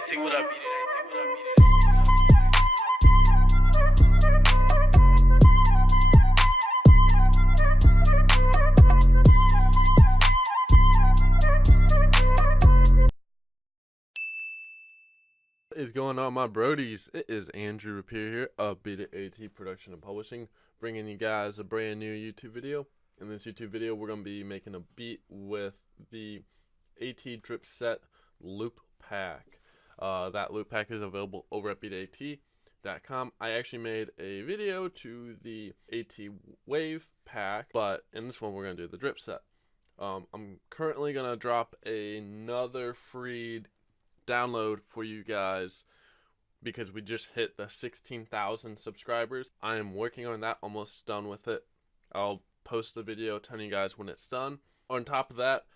AT, what up, Beat It AT, what up, Beat It What is going on, my brodies? It is Andrew Rapier here of Beat It AT Production and Publishing, bringing you guys a brand new YouTube video. In this YouTube video, we're going to be making a beat with the AT Drip Set Loop Pack. That loop pack is available over at beatat.com. I actually made a video to the AT Wave pack, but in this one, we're going to do the Drip Set. I'm currently going to drop another free download for you guys because we just hit the 16,000 subscribers. I am working on that, almost done with it. I'll post the video telling you guys when it's done. On top of that,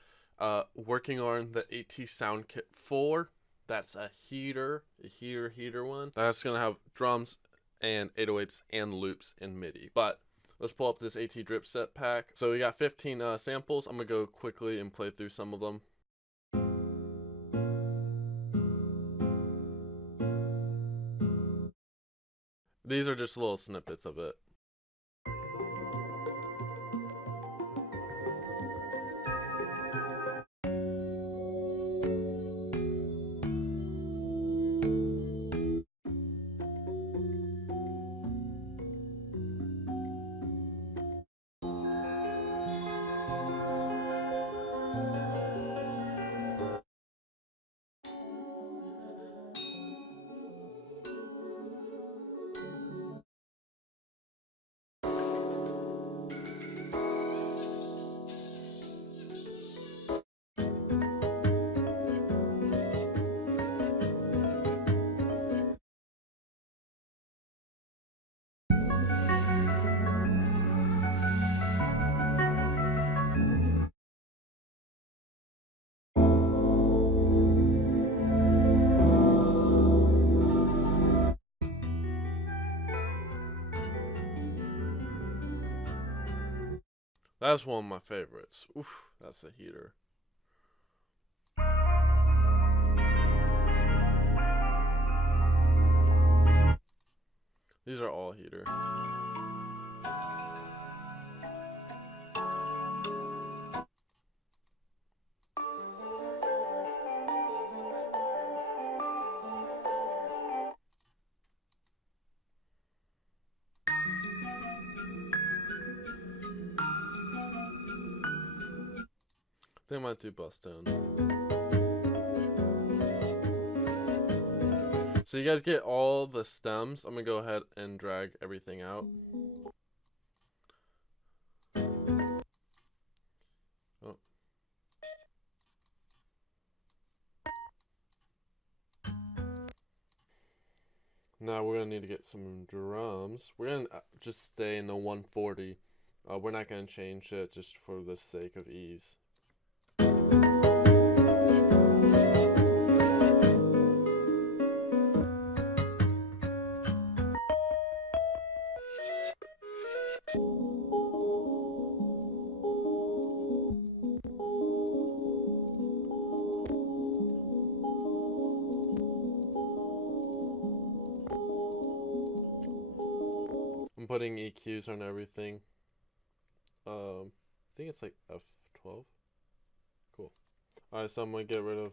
working on the AT Sound Kit 4. That's a heater one. That's gonna have drums and 808s and loops and MIDI. But let's pull up this AT Drip Set pack. So we got 15 samples. I'm gonna go quickly and play through some of them. These are just little snippets of it. That's one of my favorites. Oof, that's a heater. These are all heater. They might do bust down. So you guys get all the stems. I'm gonna go ahead and drag everything out. Oh. Now we're gonna need to get some drums. We're gonna just stay in the 140. We're not gonna change it just for the sake of ease. I'm putting EQs on everything. I think it's like F12. Cool. Alright, so I'm gonna get rid of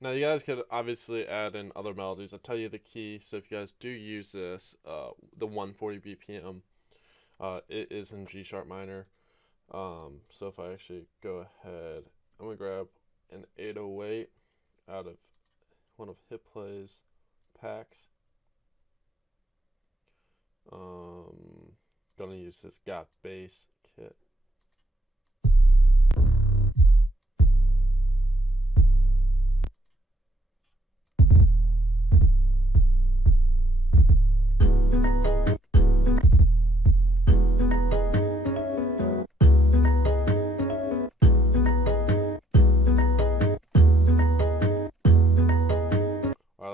Now you guys could obviously add in other melodies. I'll tell you the key. So if you guys do use this, the 140 BPM, it is in G sharp minor. So if I actually go ahead, I'm gonna grab an 808 out of one of Hit Play's packs. Gonna use this Got Bass kit.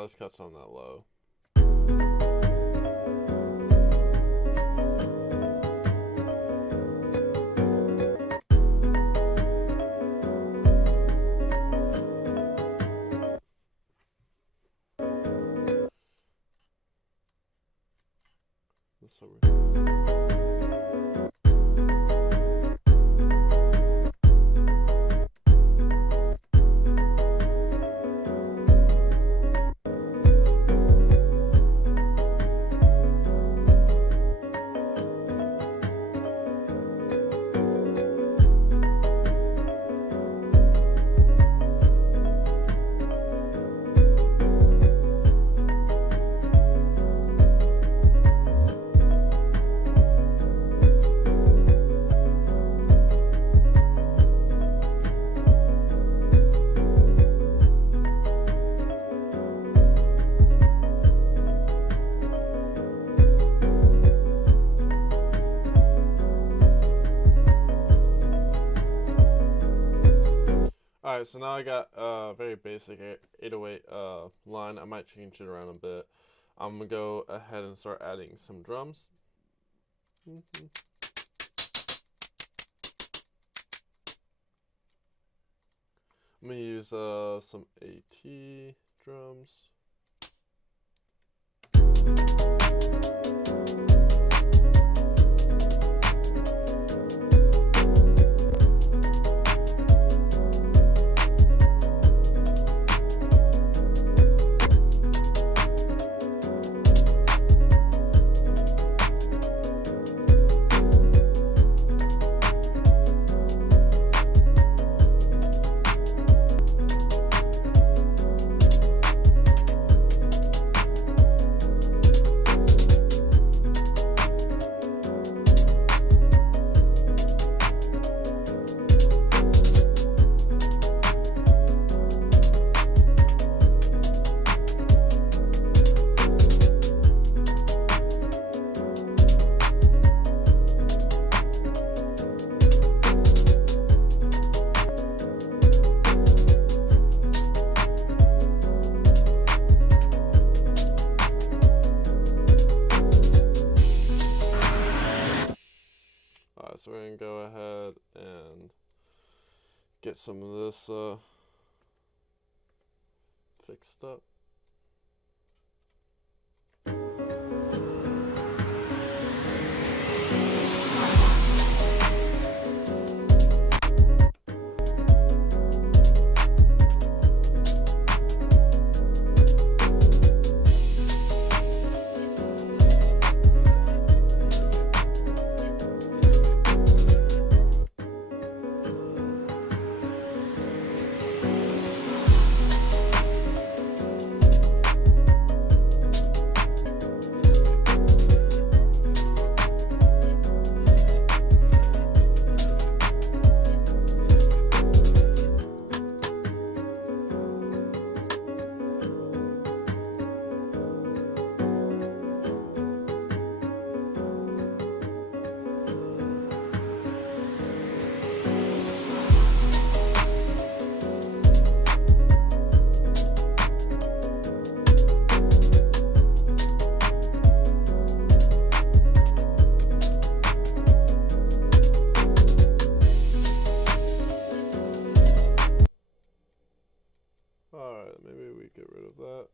Let's cut some of that low. This over. Alright, so now I got a very basic 808 line. I might change it around a bit. I'm going to go ahead and start adding some drums. I'm going to use some AT drums. So we're going to go ahead and get some of this fixed up. Alright, maybe we get rid of that.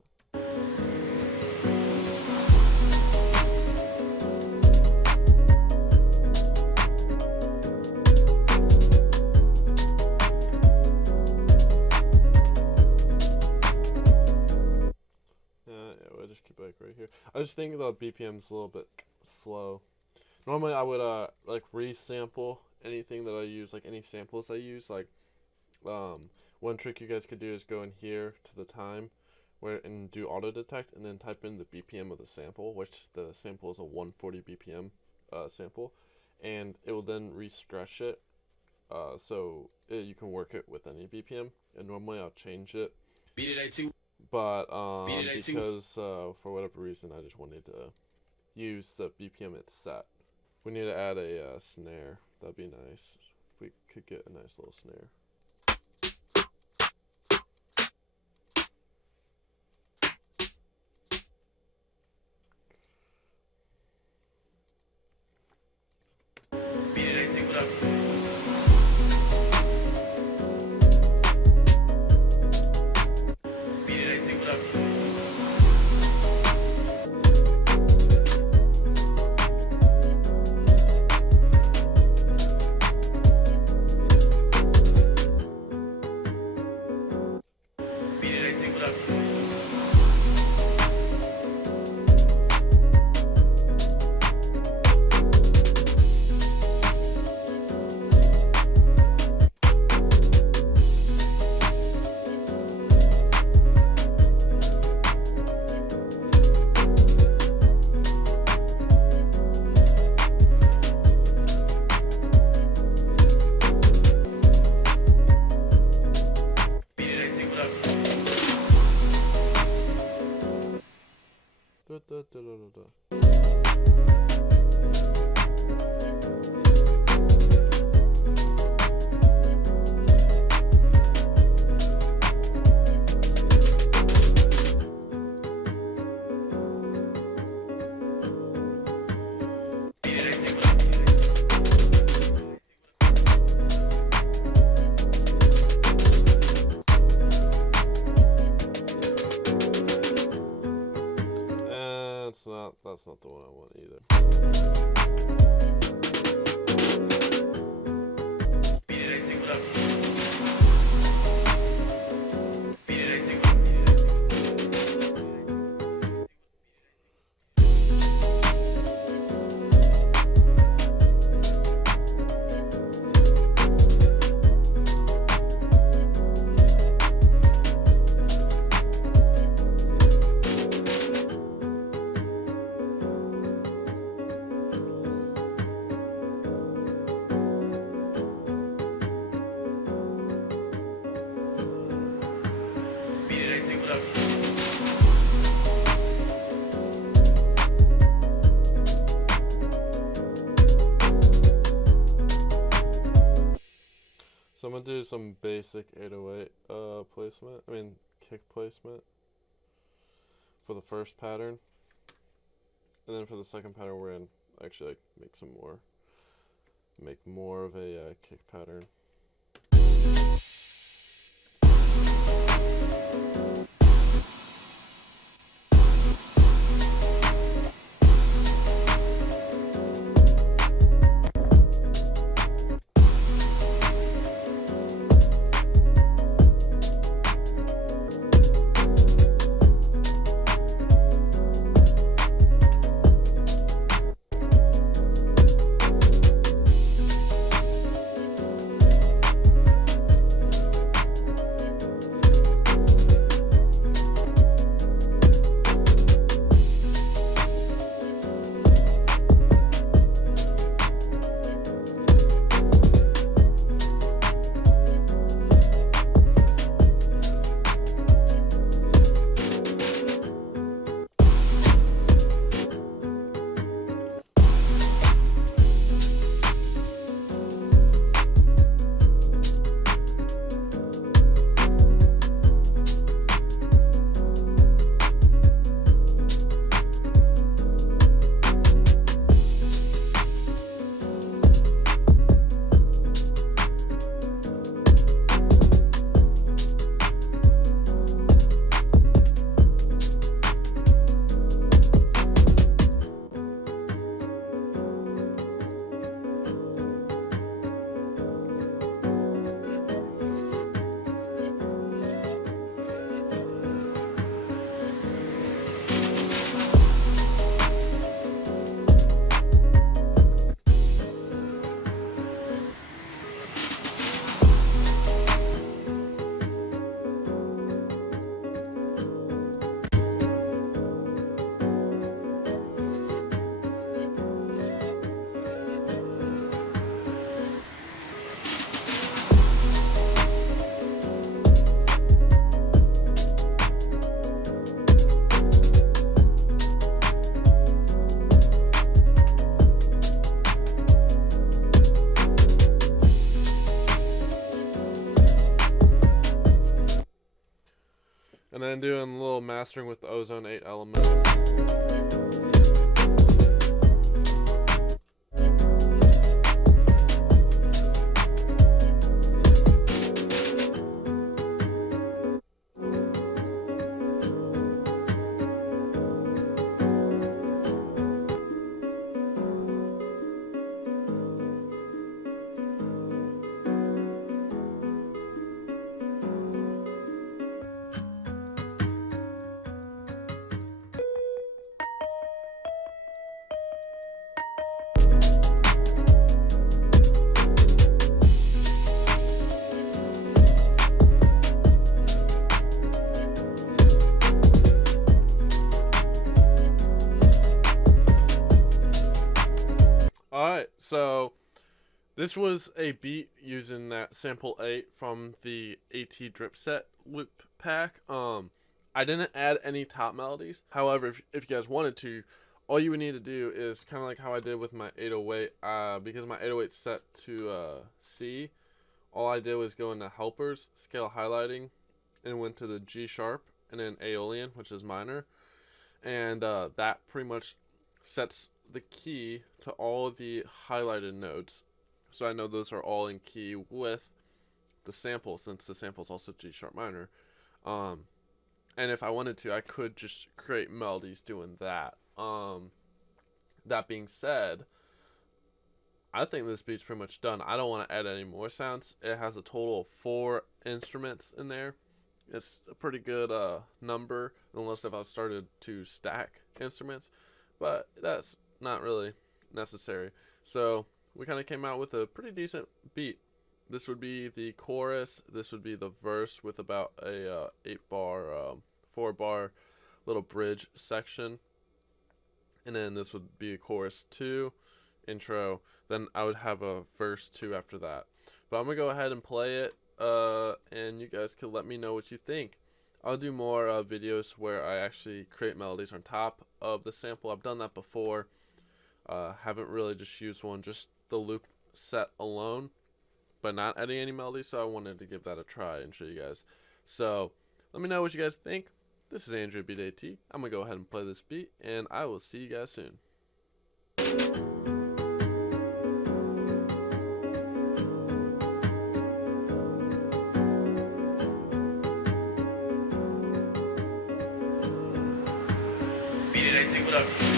Yeah, we'll just keep it like right here. I just think the BPM's a little bit slow. Normally I would like resample anything that I use, like any samples I use. Like one trick you guys could do is go in here to the time and do auto detect and then type in the BPM of the sample, which the sample is a 140 BPM sample, and it will then re-stretch it so you can work it with any BPM. And normally I'll change it, Beat It AT P&P. but because for whatever reason I just wanted to use the BPM it's set. We need to add a snare. That'd be nice if we could get a nice little snare. That's not the one I want either. Beat It AT, what up? Beat It AT, what up? So I'm gonna do some basic 808 placement. I mean kick placement for the first pattern, and then for the second pattern we're gonna actually make more of a kick pattern. And then doing a little mastering with the Ozone 8 elements. Alright, so this was a beat using that sample 8 from the AT drip set loop pack. I didn't add any top melodies. However, if you guys wanted to, all you would need to do is kind of like how I did with my 808. Because my 808 set to C, all I did was go into helpers, scale highlighting, and went to the G sharp, and then Aeolian, which is minor. And that pretty much sets the key to all of the highlighted notes. So I know those are all in key with the sample, since the sample is also G sharp minor. And if I wanted to, I could just create melodies doing that. That being said, I think this beat's pretty much done. I don't want to add any more sounds. It has a total of 4 instruments in there. It's a pretty good number, unless if I started to stack instruments, but that's not really necessary. So we kind of came out with a pretty decent beat. This would be the chorus. This would be the verse with about a 4-bar little bridge section. And then this would be a chorus 2, intro. Then I would have a verse 2 after that. But I'm going to go ahead and play it, and you guys can let me know what you think. I'll do more videos where I actually create melodies on top of the sample. I've done that before. Haven't really just used one, just the loop set alone, but not adding any melodies, so I wanted to give that a try and show you guys. So let me know what you guys think. This is Andrew Beat AT. I'm going to go ahead and play this beat, and I will see you guys soon. Beat It AT, what up?